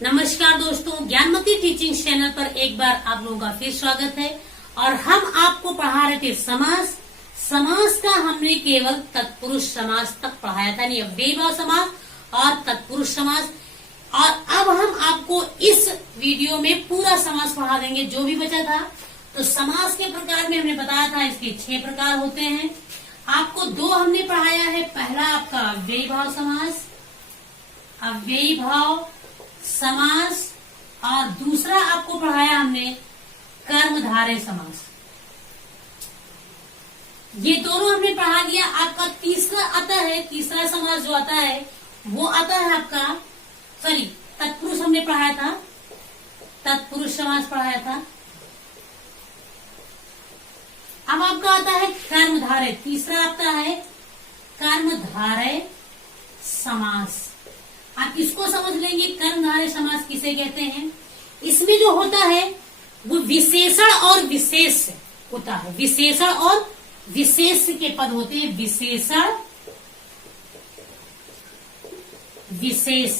नमस्कार दोस्तों, Gyanmati teaching channel पर एक बार आप लोगों का फिर स्वागत है। और हम आपको पढ़ा रहे थे समास। समास का हमने केवल तत्पुरुष समास तक पढ़ाया था, यानी अव्ययीभाव समास और तत्पुरुष समास। और अब हम आपको इस वीडियो में पूरा समास पढ़ा देंगे जो भी बचा था। तो समास के प्रकार में हमने बताया था, इसके 6 प्रकार होते हैं। आपको 2 हमने पढ़ाया है। पहला आपका अव्ययीभाव समास, अव्ययीभाव समास, और दूसरा आपको पढ़ाया हमने कर्मधारय समास। ये दोनों हमने पढ़ा दिया। आपका तीसरा आता है, तीसरा समास जो आता है वो आता है आपका, सॉरी, तत्पुरुष हमने पढ़ाया था, तत्पुरुष समास पढ़ाया था। अब आपका आता है कर्मधारय, तीसरा आता है कर्मधारय समास। आप इसको समझ लेंगे, कर्मधारय समास किसे कहते हैं। इसमें जो होता है वो विशेषण और विशेष होता है, विशेषण और विशेष के पद होते हैं। विशेषण विशेष,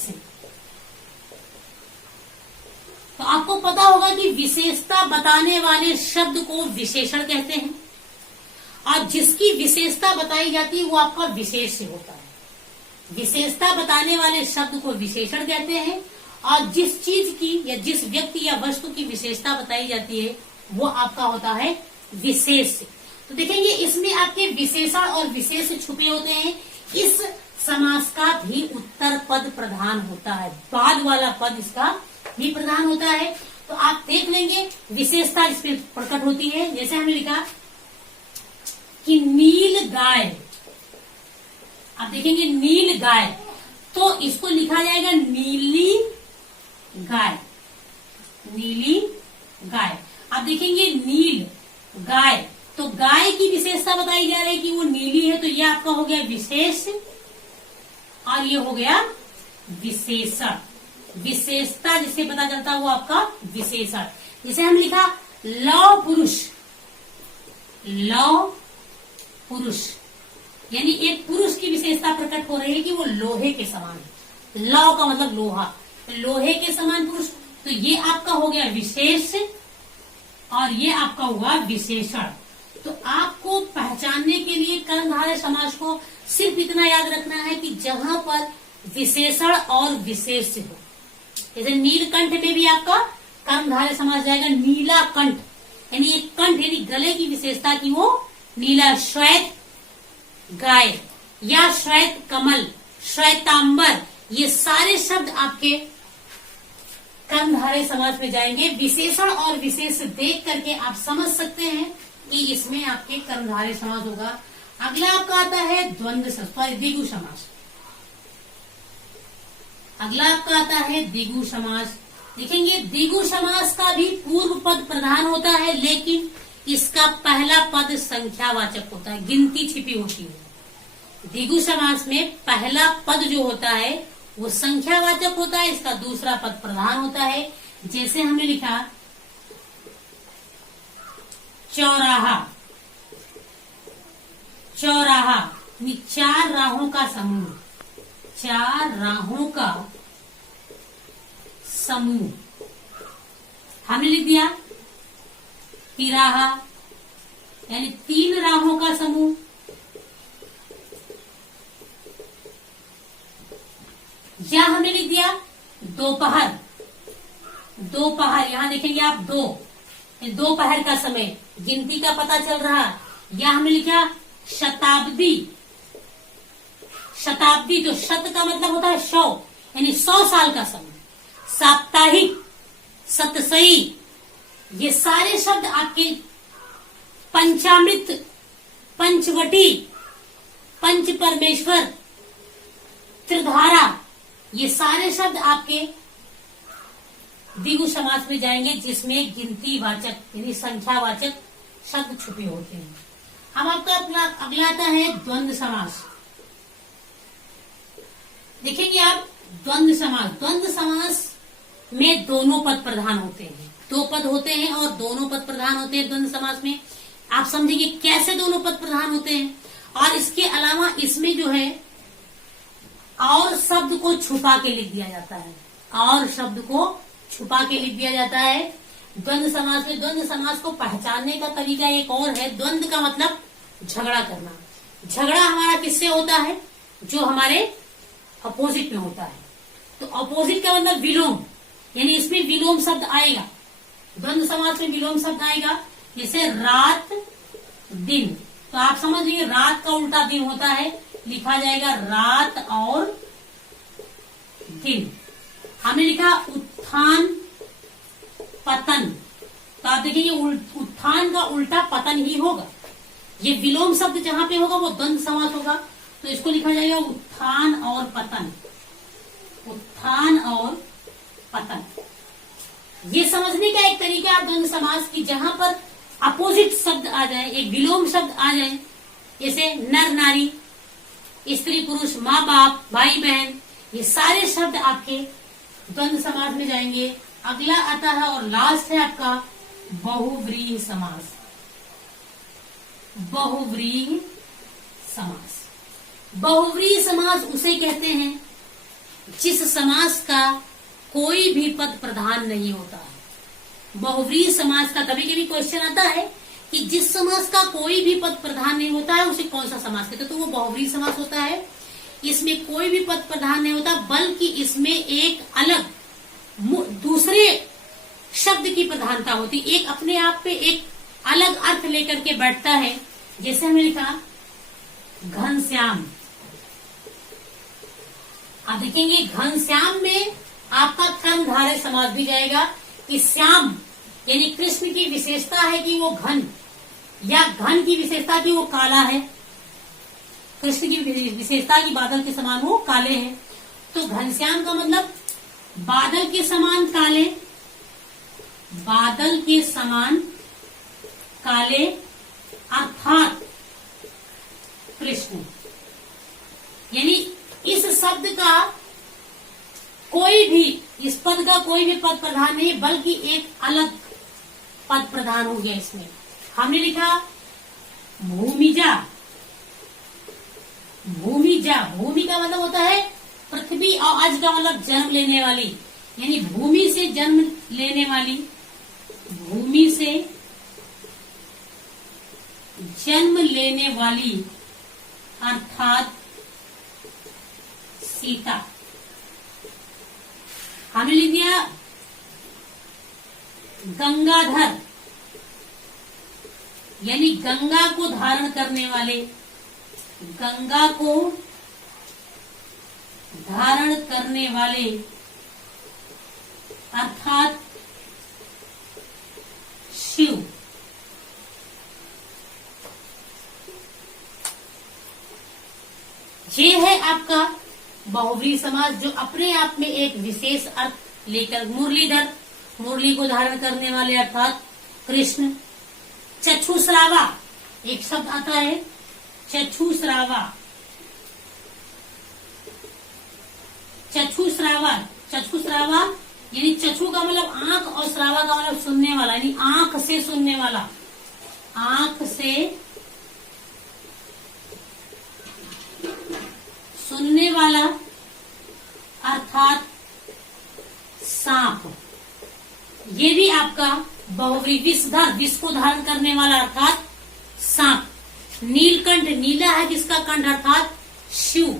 तो आपको पता होगा कि विशेषता बताने वाले शब्द को विशेषण कहते हैं, और जिसकी विशेषता बताई जाती है वो आपका विशेष होता है। विशेषता बताने वाले शब्द को विशेषण कहते हैं, और जिस चीज की या जिस व्यक्ति या वस्तु की विशेषता बताई जाती है वो आपका होता है विशेष। तो देखेंगे इसमें आपके विशेषण और विशेष छुपे होते हैं। इस समास का भी उत्तर पद प्रधान होता है, बाद वाला पद इसका भी प्रधान होता है। तो आप देख लेंगे विशेषता इसमें प्रकट होती है। जैसे हमने लिखा कि नील गाय, आप देखेंगे नील गाय, तो इसको लिखा जाएगा नीली गाय, नीली गाय। आप देखेंगे नील गाय, तो गाय की विशेषता बताई जा रही है कि वो नीली है, तो ये आपका हो गया विशेष और ये हो गया विशेषण। विशेषता जिससे पता चलता है वो आपका विशेषण। जैसे हम लिखा लौह पुरुष, लौह पुरुष, यानी एक पुरुष की विशेषता प्रकट हो रही है कि वो लोहे के समान है। लौ का मतलब लोहा, तो लोहे के समान पुरुष, तो ये आपका हो गया विशेष और ये आपका हुआ विशेषण। तो आपको पहचानने के लिए कर्मधारय समास को सिर्फ इतना याद रखना है कि जहां पर विशेषण और विशेष हो, जैसे नीलकंठ में भी आपका कर्मधारय समास जाएगा नीला कंठ, यानी एक कंठ यानी गले की विशेषता की वो नीला। श्वेत गाय या श्वेत कमल, श्वेतांबर, ये सारे शब्द आपके कर्मधारय समास में जाएंगे। विशेषण और विशेष देख करके आप समझ सकते हैं कि इसमें आपके कर्मधारय समास होगा। अगला आपका आता है द्वंद्व सॉरी द्विगु समास। अगला आपका आता है द्विगु समास। देखेंगे द्विगु समास का भी पूर्व पद प्रधान होता है, लेकिन इसका पहला पद संख्यावाचक होता है, गिनती छिपी होती है। द्विगु समास में पहला पद जो होता है वो संख्यावाचक होता है, इसका दूसरा पद प्रधान होता है। जैसे हमने लिखा चौराहा, चौराहा 4 राहों का समूह, 4 राहों का समूह। हमने लिख दिया तिराहा, यानी 3 राहों का समूह। या हमने लिख दिया दोपहर, दोपहर, यहां देखेंगे आप दोपहर का समय, गिनती का पता चल रहा। या हमने लिखा शताब्दी, शताब्दी, तो शत का मतलब होता है 100, यानी 100 साल का समय। साप्ताहिक, सतसई, ये सारे शब्द आपके पंचामृत, पंचवटी, पंच परमेश्वर, त्रिधारा, ये सारे शब्द आपके द्विगु समास में जाएंगे, जिसमें गिनती वाचक यानी संख्यावाचक शब्द छुपे होते हैं। अब आपका अगला आता है द्वंद्व समास। देखेंगे आप द्वंद्व समास, द्वंद्व समास में दोनों पद प्रधान होते हैं, 2 पद होते हैं और दोनों पद प्रधान होते हैं द्वंद्व समास में। आप समझेंगे कैसे दोनों पद प्रधान होते हैं। और इसके अलावा इसमें जो है और शब्द को छुपा के लिख दिया जाता है, और शब्द को छुपा के लिख दिया जाता है। द्वंद्व समास में द्वंद्व समास को पहचानने का तरीका एक और है। द्वंद्व का मतलब झगड़ा करना। झगड़ा हमारा किससे होता है? जो हमारे अपोजिट में होता है। तो अपोजिट का मतलब विलोम, यानी इसमें विलोम शब्द आएगा। द्वंद्व समास में विलोम शब्द आएगा, जैसे रात दिन। तो आप समझ लीजिए रात का उल्टा दिन होता है, लिखा जाएगा रात और दिन। हमने लिखा उत्थान पतन, तो आप देखिए उत्थान का उल्टा पतन ही होगा। ये विलोम शब्द जहां पे होगा वो द्वंद्व समास होगा, तो इसको लिखा जाएगा उत्थान और पतन। उत्थान और पतन, ये समझने का एक तरीका है द्वंद्व समास की, जहां पर अपोजिट शब्द आ जाए, एक विलोम शब्द आ जाए, जैसे नर नारी, स्त्री पुरुष, माँ बाप, भाई बहन, ये सारे शब्द आपके द्वंद्व समास में जाएंगे। अगला आता है और लास्ट है आपका बहुव्रीहि समास। बहुव्रीहि समास, बहुव्रीहि समास उसे कहते हैं जिस समास का कोई भी पद प्रधान नहीं होता है। बहुव्रीहि समास का कभी कभी क्वेश्चन आता है कि जिस समास का कोई भी पद प्रधान नहीं होता है उसे कौन सा समास कहते हैं, तो वो बहुव्रीहि समास होता है। इसमें कोई भी पद प्रधान नहीं होता, बल्कि इसमें एक अलग दूसरे शब्द की प्रधानता होती, एक अपने आप पे एक अलग अर्थ लेकर के बैठता है। जैसे हमने लिखा घनश्याम, आप देखेंगे घनश्याम में आपका कर्मधारय समास भी जाएगा कि श्याम यानी कृष्ण की विशेषता है कि वो घन, या घन की विशेषता कि वो काला है। कृष्ण की विशेषता की बादल के समान वो काले हैं, तो घनश्याम का मतलब बादल के समान काले, बादल के समान काले अर्थात कृष्ण। यानी इस शब्द का कोई भी, इस पद का कोई भी पद प्रधान नहीं, बल्कि एक अलग पद प्रधान हो गया इसमें। हमने लिखा भूमिजा। भूमिजा, भूमि का मतलब होता है पृथ्वी, और अज का मतलब जन्म लेने वाली, यानी भूमि से जन्म लेने वाली, भूमि से जन्म लेने वाली अर्थात सीता। हमने लिख दिया गंगाधर, यानी गंगा को धारण करने वाले, गंगा को धारण करने वाले अर्थात शिव। ये है आपका बहुव्रीहि समास, जो अपने आप में एक विशेष अर्थ लेकर, मुरलीधर, मुरली को धारण करने वाले अर्थात कृष्ण। चक्षुश्रावा, एक शब्द आता है चक्षुश्रावा। चक्षुश्रावा, चक्षुश्रावा यानी चक्षु का मतलब आंख और श्रावा का मतलब सुनने वाला, यानी आंख से सुनने वाला, आंख से सुनने वाला अर्थात सांप। ये भी आपका बहुव्रीहि। विषधर, विष को धारण करने वाला अर्थात सांप। नीलकंठ, नीला है जिसका कंठ अर्थात शिव।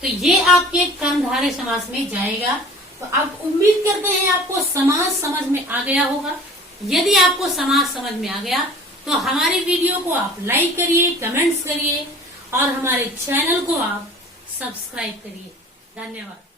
तो ये आपके कर्मधारय समास में जाएगा। तो आप उम्मीद करते हैं आपको समास समझ में आ गया होगा। यदि आपको समास समझ में आ गया तो हमारे वीडियो को आप लाइक करिए, कमेंट्स करिए और हमारे चैनल को आप सब्सक्राइब करिए। धन्यवाद।